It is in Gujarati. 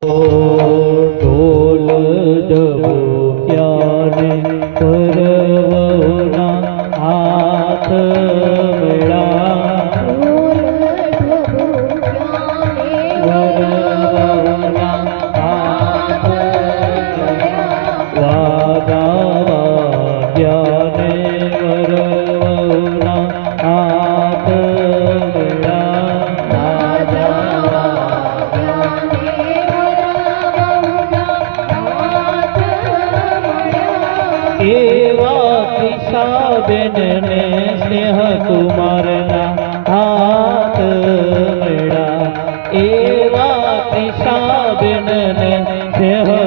ઢોલ ડબુક્યાને પરવના હાથ મેળા વરવના હાથ વાગા વાગ્યાને વરવના હાથ એવા કિસાબેન ને સ્નેહ કુમારના હાથ મેળા એવા કિસાબેન ને સ્નેહ